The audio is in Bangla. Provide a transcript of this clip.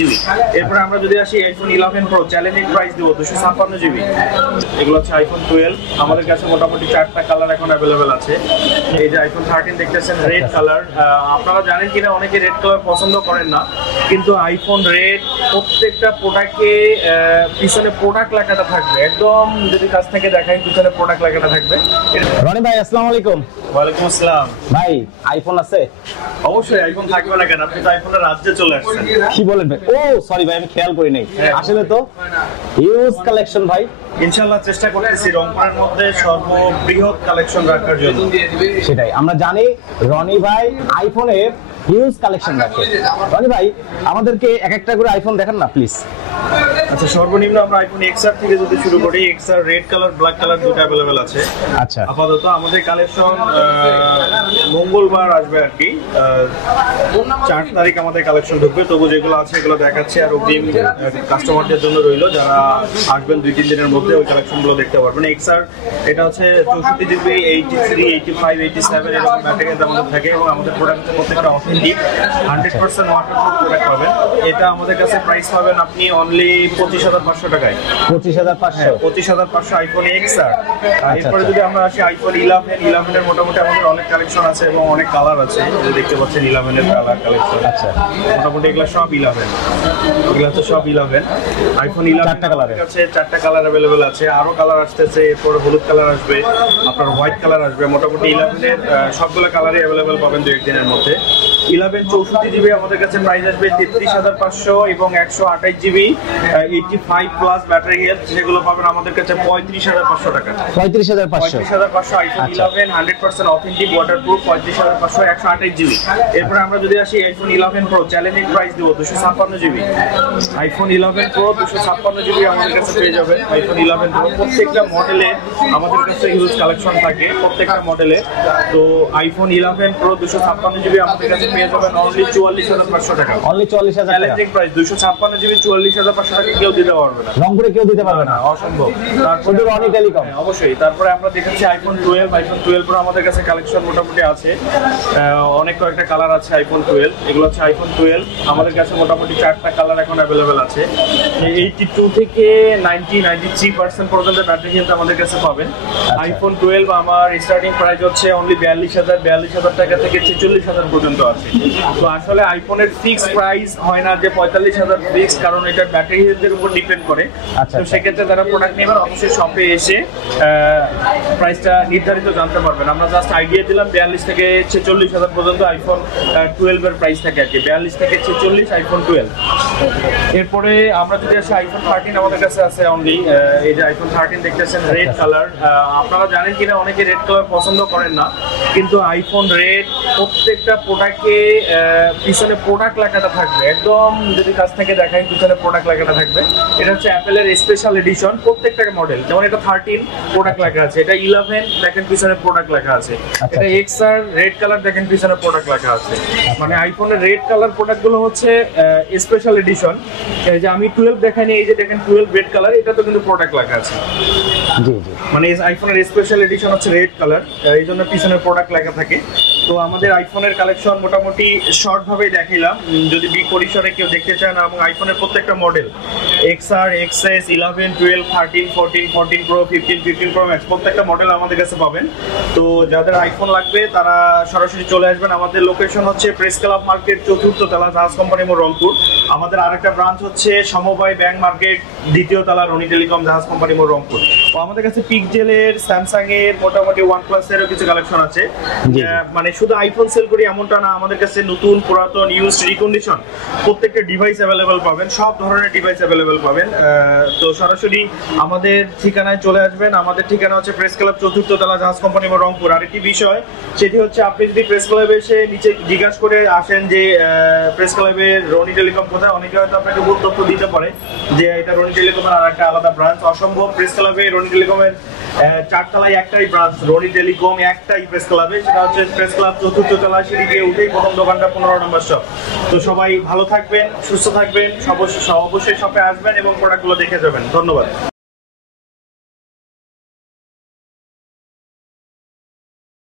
জিবি। এরপরে আমরা যদি আসি আইফোন 11 প্রো চ্যালেঞ্জিং প্রাইস দিব 256 জিবি। এগুলো হচ্ছে আইফোন 12। আমাদের কাছে মোটামুটি 4টা কালার এখন অ্যাভেলেবেল আছে। এই যে আইফোন 13 দেখতেছেন রেড কালার। আপনারা জানেন কিনা অনেকে রেড কালার পছন্দ করেন না, কিন্তু আইফোন রেড প্রত্যেকটা প্রোডাক্টে পিছনে প্রোডাক্ট লেখাটা থাকবে, একদম যদি কাছ থেকে দেখাই পিছনে প্রোডাক্ট লেখাটা থাকবে। রনি ভাই আসসালামু আলাইকুম। ওয়ালাইকুম আসসালাম। ভাই আইফোন আছে? অবশ্যই আইফোন থাকবে না কেন, আপনি তো আইফোনের রাজ্যে চলে আসছেন। কি বলেন ভাই? ও সরি ভাই, আমি খেয়াল করি নাই। আসলে তো হিউজ কালেকশন ভাই। ইনশাআল্লাহ চেষ্টা করতেছি রংপুরের মধ্যে সর্ববৃহৎ কালেকশন রাখার জন্য। সেটাই আমরা জানি রনি ভাই আইফোনের হিউজ কালেকশন রাখে। রনি ভাই আমাদেরকে এক একটা করে আইফোন দেখান না প্লিজ। আচ্ছা, সর্বনিম্ন আমরা আইফোন এক্সআর থেকে যদি শুরু করি, XR red colour black colour দুটো অ্যাভেলেবেল আছে। আচ্ছা, আপাতত আমাদের কালেকশন মঙ্গলবার আসবে আর কি, 4 তারিখ আমাদের কালেকশন ঢুকবে। তবু যেগুলো আছে এগুলো দেখাচ্ছি, আর অগ্রিম কাস্টমারদের জন্য রইলো যারা আসবেন 2-3 দিনের মধ্যে ওই কালেকশনগুলো দেখতে পারবেন। এক্সআর এটা হচ্ছে 64 জিবি, 83, 85, 87 এরকম ম্যাটেরিয়াল আমাদের থাকে, এবং আমাদের প্রোডাক্ট প্রত্যেকটা অথেন্টিক 100% ওয়াটারপ্রুফ প্রোডাক্ট পাবেন। এটা আমাদের কাছে প্রাইস পাবেন আপনি অনলি 25,500 টাকায়। 25,500 25,500 আইফোন এক্সআর। এরপরে যদি আমরা আসি আইফোন 11 এর মোটামুটি আমাদের অনেক কালেকশন আছে এবং অনেক কালার আছে। যে দেখতে পাচ্ছেন 11 এর কালার কালেকশন। আচ্ছা, মোটামুটি এগুলো সব 11, এগুলো হচ্ছে সব 11। আইফোন 11 4টা কালারের কাছে 4টা কালার अवेलेबल আছে, আরো কালার আসতেছে। এরপর হলুদ কালার আসবে, আপনার হোয়াইট কালার আসবে। মোটামুটি 11 এর সবগুলো কালারই अवेलेबल পাবেন 2-1 দিনের মধ্যে। 11 64 জিবি আমাদের কাছে প্রাইস আসবে 33,500, এবং 128 জিবি 85 প্লাস ব্যাটারি হেলথ সেগুলো পাবেন আমাদের কাছে 35,500 টাকা। 35,500 আইফোন 11 100% অথেন্টিক ওয়াটারপ্রুফ 35,500 128 জিবি। এরপর আমরা যদি আসি আইফোন 11 প্রো চ্যালেঞ্জিং প্রাইস দিব 256 জিবি। আইফোন 11 প্রো 256 জিবি আমাদের কাছে পেয়ে যাবেন। আইফোন 11 প্রো প্রত্যেকটা মডেলে আমাদের কাছে হিউজ কালেকশন থাকে প্রত্যেকটা মডেলে। তো আইফোন 11 প্রো 256 জিবি আমাদের কাছে পেয়ে যাবেন অনলি 44,500 টাকা। অনলি 44,000 টাকা চ্যালেঞ্জিং প্রাইস 256 জিবি 44,500 টাকা কেউ দিতে পারবে না, রংপুরে কেউ দিতে পারবে না, অসম্ভব। শুধু রনি টেলিকম। অবশ্যই। তারপরে আমরা দেখেছি আইফোন 12। আইফোন 12 প্রো আমাদের কাছে কালেকশন মোটামুটি আছে, অনেক কয়েকটা কালার আছে আইফোন 12। এগুলো হচ্ছে আইফোন 12। আমাদের কাছে মোটামুটি 4টা কালার এখন অ্যাভেলেবেল আছে। 82 থেকে 93% পর্যন্ত ব্যাটারি হেলথ আমাদের কাছে পাবেন। আইফোন 12 আমার স্টার্টিং প্রাইস হচ্ছে অনলি 42,000 টাকা থেকে 46,000 পর্যন্ত আছে। তো আসলে আইফোনের ফিক্স প্রাইস হয় না যে 45,000 ফিক্স, কারণ এটা ব্যাটারি হেলথের উপর ডিপেন্ড করে। তো সেক্ষেত্রে যারা প্রোডাক্ট নেবেন অবশ্যই শপে এসে প্রাইসটা নির্ধারিত জানতে পারবেন। আমরা জাস্ট আইডিয়া দিলাম 42 থেকে 46,000 পর্যন্ত আইফোন 12 এর প্রাইস থাকে আর কি, 42 থেকে 46 আইফোন 12। এরপরে আমরা যদি আসি আইফোন 13 আমাদের কাছে আছে অনলি। এই যে আইফোন 13 দেখতেছেন রেড কালার। আপনারা জানেন কিনা অনেকে রেড কালার পছন্দ করেন না, কিন্তু আইফোন রেড প্রত্যেকটা প্রোডাক্টে পিছনে প্রোডাক্ট লেখাটা থাকবে, একদম যদি কাছ থেকে দেখাই পিছনে প্রোডাক্ট লেখাটা থাকবে। এটা হচ্ছে অ্যাপেলের স্পেশাল এডিশন প্রত্যেকটা মডেল। যেমন এটা 13 প্রোডাক্ট লেখা আছে, এটা 11 দেখেন পিছনে প্রোডাক্ট লেখা আছে, এটা এক্সআর রেড কালার দেখেন পিছনে প্রোডাক্ট লেখা আছে। মানে আইফোনের রেড কালার প্রোডাক্টগুলো হচ্ছে স্পেশাল এডিশন। এই যে আমি 12 দেখাইনি, এই যে দেখেন 12 রেড কালার, এটা তো কিন্তু প্রোডাক্ট লেখা আছে। জি জি, মানে আইফোনের স্পেশাল এডিশন হচ্ছে রেড কালার, এই জন্য পিছনে প্রোডাক্ট লেখা থাকে। তো আমাদের আইফোনের কালেকশন মোটামুটি শর্ট ভাবেই দেখাইলাম। যদি বিগ পরিসরে কেউ দেখতে চান, এবং আইফোনের প্রত্যেকটা model XR, XS, 11, 12, 13, 14, 14 pro, 15, 15 pro max প্রত্যেকটা মডেল আমাদের কাছে পাবেন। তো যাদের আইফোন লাগবে তারা সরাসরি চলে আসবেন। আমাদের লোকেশন হচ্ছে প্রেস ক্লাব মার্কেট 4th তলা, জাহাজ কোম্পানি মোড়, রংপুর। আমাদের আরেকটা ব্রাঞ্চ হচ্ছে সমবায় ব্যাংক মার্কেট 2য় তলা, রনি টেলিকম, জাহাজ কোম্পানি মোড়, রংপুর। তো আমাদের কাছে পিক্সেলের, স্যামসাং এর, মোটামুটি OnePlus এরও কিছু কালেকশন আছে। মানে শুধু আইফোন সেল করি এমনটা না, আমাদের কাছে নতুন, পুরাতন, ইউজ, রিকন্ডিশন প্রত্যেকটা ডিভাইস অ্যাভেলেবেল পাবেন, সব ধরনের ডিভাইস অ্যাভেলেবেল পাবেন। তো সরাসরি আমাদের ঠিকানায় চলে আসবেন। আমাদের ঠিকানা হচ্ছে প্রেস ক্লাব 4th তলা, জাহাজ কোম্পানি মোড়, রংপুর। আরেকটি বিষয় সেটি হচ্ছে, আপনি যদি প্রেস ক্লাবে এসে নিচে জিজ্ঞাসা করে আসেন যে প্রেস ক্লাবের রনি টেলিকম কোথায়, অনেকে হয়তো আপনাকে ভুল তথ্য দিতে পারে যে এটা রনি টেলিকমের আর একটা আলাদা ব্রাঞ্চ। অসম্ভব। প্রেস ক্লাবে রনি টেলিকমের 4 তলায় একটাই ব্রাঞ্চ, রনি টেলিকম একটাই প্রেস ক্লাবে, সেটা হচ্ছে প্রেস ক্লাব 4th তলা, সিঁড়ি দিয়ে উঠেই প্রথম দোকানটা 15 নম্বর শপ। তো সবাই ভালো থাকবেন, সুস্থ থাকবেন, অবশ্যই শপে আসবেন এবং প্রোডাক্টগুলো দেখে যাবেন। ধন্যবাদ।